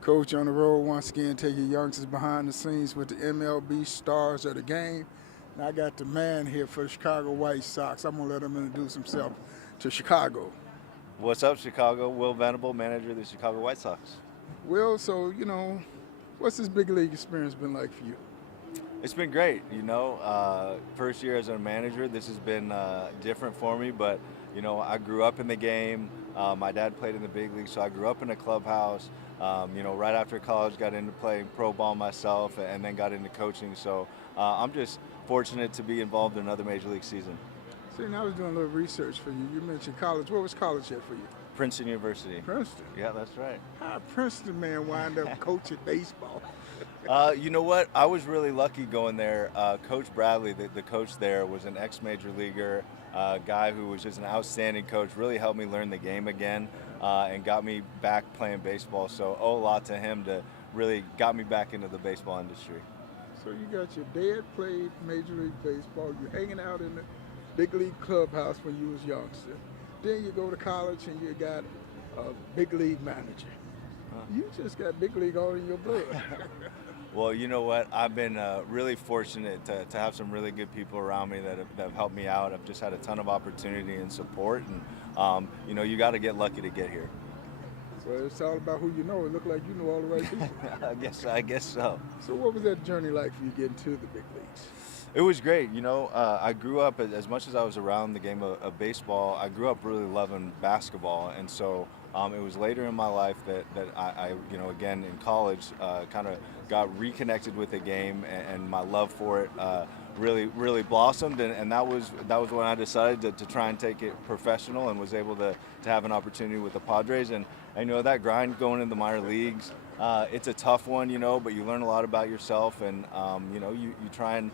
Coach on the road once again, taking youngsters behind the scenes with the MLB stars of the game. And I got the man here for the Chicago White Sox. I'm gonna let him introduce himself to Chicago. What's up, Chicago? Will Venable, manager of the Chicago White Sox. Will, what's this big league experience been like for you? It's been great. First year as a manager, this has been different for me, but I grew up in the game. My dad played in the big league, so I grew up in a clubhouse. Right after college, got into playing pro ball myself, and then got into coaching. So I'm just fortunate to be involved in another major league season. See, and I was doing a little research for you. You mentioned college. Where was college at for you? Princeton University. Princeton. Yeah, that's right. How a Princeton man wind up coaching baseball? You know what? I was really lucky going there. Coach Bradley, the coach there, was an ex-major leaguer, guy who was just an outstanding coach. Really helped me learn the game again, and got me back playing baseball. So owe a lot to him to really got me back into the baseball industry. So you got your dad played Major League Baseball. You're hanging out in the big league clubhouse when you was youngster. Then you go to college and you got a big league manager. You just got big league all in your blood. Well, you know what? I've been really fortunate to have some really good people around me that have helped me out. I've just had a ton of opportunity and support, and you got to get lucky to get here. So it's all about who you know. It looked like you know all the right people. I guess so. So what was that journey like for you getting to the big leagues? It was great. I grew up as much as I was around the game of baseball. I grew up really loving basketball, and so it was later in my life that I again in college, kind of got reconnected with the game, and my love for it really blossomed, and that was when I decided to try and take it professional, and was able to have an opportunity with the Padres, and I know that grind going in the minor leagues. It's a tough one, but you learn a lot about yourself, and you try and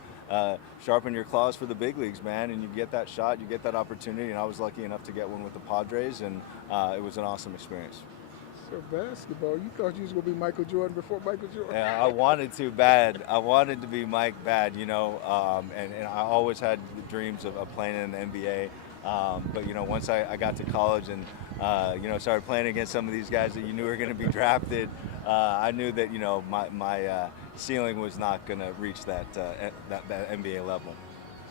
sharpen your claws for the big leagues, man, and you get that shot, you get that opportunity, and I was lucky enough to get one with the Padres, and it was an awesome experience. So basketball, you thought you was gonna be Michael Jordan before Michael Jordan? Yeah, I wanted to bad. I wanted to be Mike bad, and I always had the dreams of playing in the NBA. But once I got to college and started playing against some of these guys that you knew were going to be drafted, I knew that my ceiling was not going to reach that NBA level.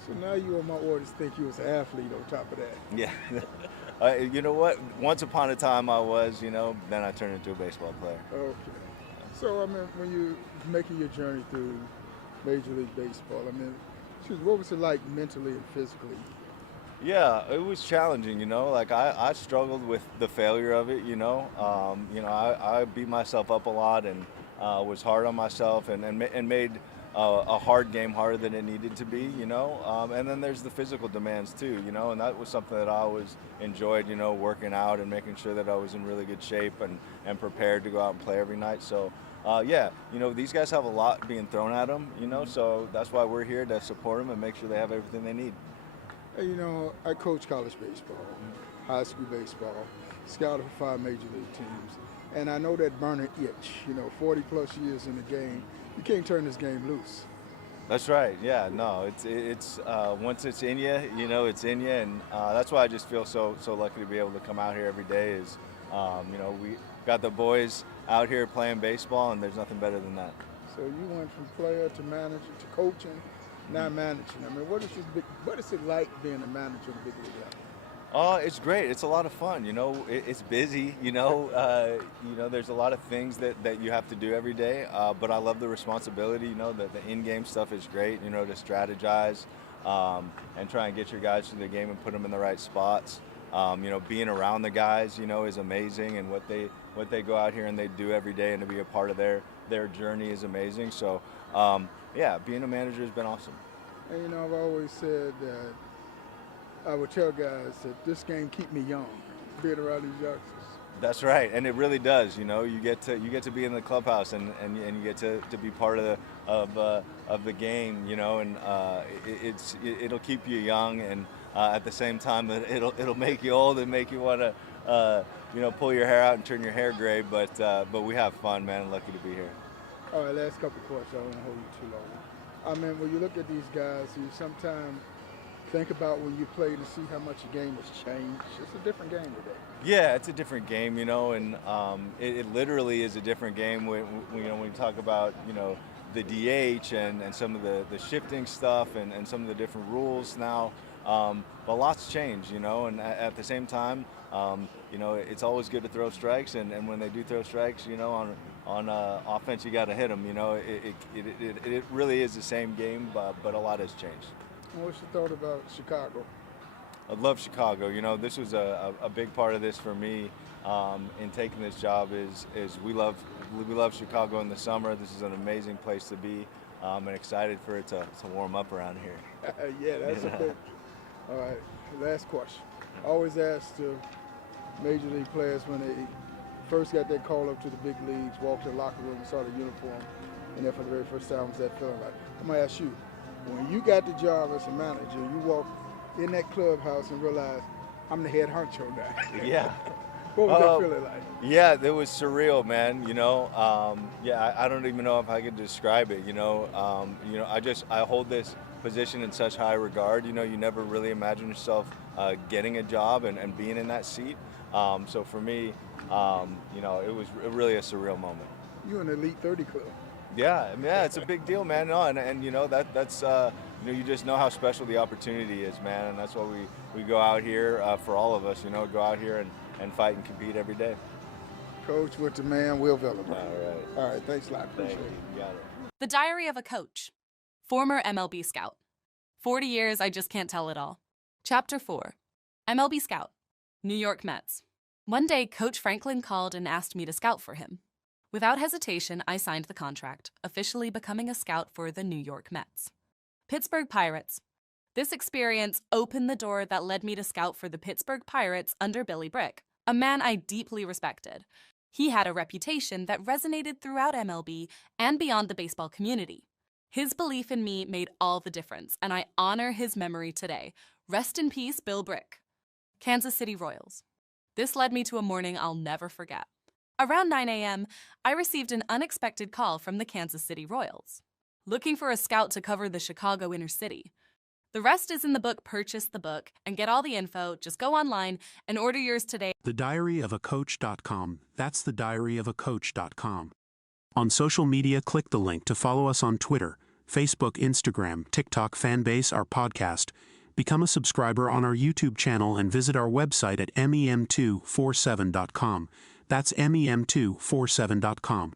So now you on my orders think you was an athlete on top of that. Yeah. You know what? Once upon a time I was, then I turned into a baseball player. Okay. So I mean, when you making your journey through Major League Baseball, what was it like mentally and physically? Yeah, it was challenging, like I struggled with the failure of it, I beat myself up a lot, and was hard on myself, and made a hard game harder than it needed to be, and then there's the physical demands too, and that was something that I always enjoyed, working out and making sure that I was in really good shape and prepared to go out and play every night. So yeah, these guys have a lot being thrown at them, so that's why we're here to support them and make sure they have everything they need. Hey, I coach college baseball, high school baseball, scouted for 5 major league teams, and I know that burning itch. 40 plus years in the game, you can't turn this game loose. That's right. Yeah. No. It's once it's in you, it's in you, and that's why I just feel so lucky to be able to come out here every day. We got the boys out here playing baseball, and there's nothing better than that. So you went from player to manager to coaching, now managing. What is it like being a manager in the big league level? It's great. It's a lot of fun. It's busy. There's a lot of things that you have to do every day. But I love the responsibility. The in-game stuff is great. To strategize, and try and get your guys through the game and put them in the right spots. Being around the guys, is amazing, and what they go out here and they do every day, and to be a part of their journey is amazing. So, yeah, being a manager has been awesome. And I've always said that I would tell guys that this game keep me young, being around these youngsters. That's right, and it really does. You get to be in the clubhouse, and you get to be part of the game. And it'll keep you young, and at the same time it'll make you old and make you want to pull your hair out and turn your hair gray. But we have fun, man. Lucky to be here. All right, last couple of questions. I don't want to hold you too long. When you look at these guys, you sometimes think about when you play to see how much the game has changed? It's a different game today. Yeah, it's a different game, and it literally is a different game when you talk about, the DH and some of the shifting stuff and some of the different rules now. But lots change, and at the same time, it's always good to throw strikes, and when they do throw strikes, on offense, you got to hit them. It really is the same game, but a lot has changed. What's your thought about Chicago? I love Chicago. This was a big part of this for me in taking this job. Is we love Chicago in the summer. This is an amazing place to be, and excited for it to warm up around here. Yeah, that's a big. All right, last question. I always ask the major league players when they first got that call up to the big leagues, walked to the locker room and saw the uniform, and then for the very first time, was that feeling like? I'm gonna ask you, when you got the job as a manager, you walked in that clubhouse and realized I'm the head honcho now. Yeah. What was that feeling like? Yeah, it was surreal, man. I don't even know if I could describe it. I hold this position in such high regard. You never really imagine yourself getting a job and being in that seat. So for me, it was really a surreal moment. You're in the Elite 30 club. Yeah, it's a big deal, man. No, and that's you just know how special the opportunity is, man. And that's why we go out here for all of us. Go out here and fight and compete every day. Coach with the man, Will Venable. All right, thanks a lot. Appreciate it. You got it. The Diary of a Coach. Former MLB Scout. 40 years, I just can't tell it all. Chapter 4. MLB Scout. New York Mets. One day, Coach Franklin called and asked me to scout for him. Without hesitation, I signed the contract, officially becoming a scout for the New York Mets. Pittsburgh Pirates. This experience opened the door that led me to scout for the Pittsburgh Pirates under Billy Brick, a man I deeply respected. He had a reputation that resonated throughout MLB and beyond the baseball community. His belief in me made all the difference, and I honor his memory today. Rest in peace, Bill Brick. Kansas City Royals. This led me to a morning I'll never forget. Around 9 a.m., I received an unexpected call from the Kansas City Royals, looking for a scout to cover the Chicago inner city. The rest is in the book. Purchase the book and get all the info. Just go online and order yours today. TheDiaryOfACoach.com. That's TheDiaryOfACoach.com. On social media, click the link to follow us on Twitter, Facebook, Instagram, TikTok, Fanbase, our podcast. Become a subscriber on our YouTube channel and visit our website at mem247.com. That's mem247.com.